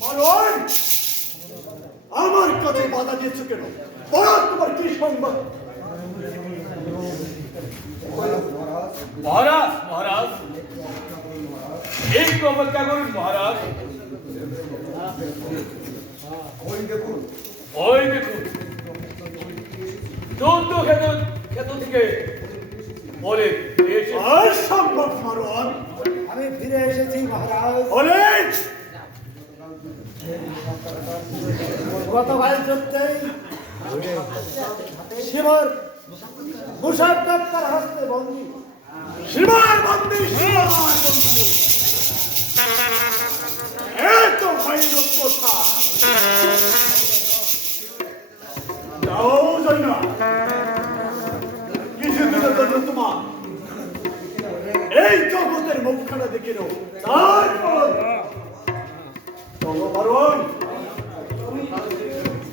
মারোয়ান, আমার কাছে বাধা দিয়েছো কেন? বলো তোমার কি সংবাদ? মহারাজ, মহারাজ, একটু অপেক্ষা করুন মহারাজ। ওই দেখুন 14 ক্ষেত্র থেকে বলে এসে আর সম্ভব মারোয়ান, আমি ফিরে এসেছি মহারাজ। অনেক গতকাল যুদ্ধেই শিবর মুসাফকার হস্তে বন্দী। সীমার বন্দী, সীমার বন্দী। এত ভয়ানক কথা। যাও যাই না, কিছুদিনের জন্য তোমার এই জগতের মুখখানা দেখে নাও, তারপর চলো মারোয়ান,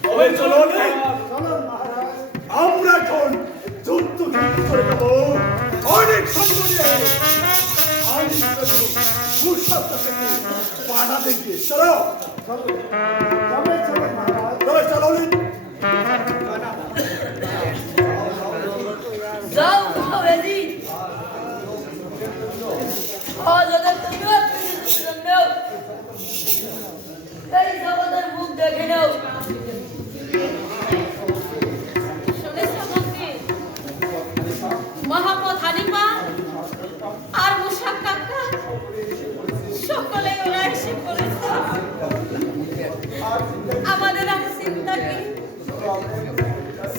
তবে চলো না। চলুন মহারাজ। আমরা এখন যুদ্ধ করে দেবো অনেক সংগ্রামে। আজ মুসাফা থেকে বাধা দেখবে। চলো তবে চলুন মহারাজ। তবে চলো যাও যাও এদি যদি তুমিও পৃথিবীর জন্মেও এই জগতের মুখ দেখে নাও। শুনেছ মন্ত্রী, মোহাম্মদ হানিফা আর মুশাক কাকা সকলে ওরা এসে পড়েছে। আমাদের আর চিন্তা কি?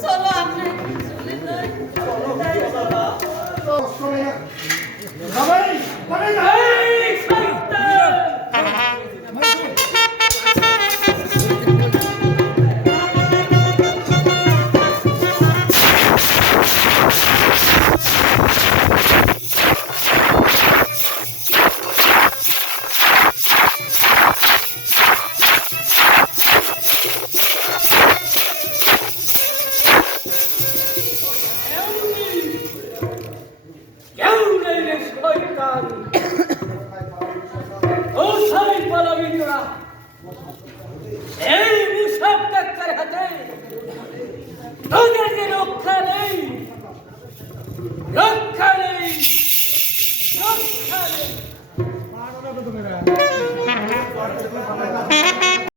চলো আমরা চলে যাই। সবাই এই শয়তান!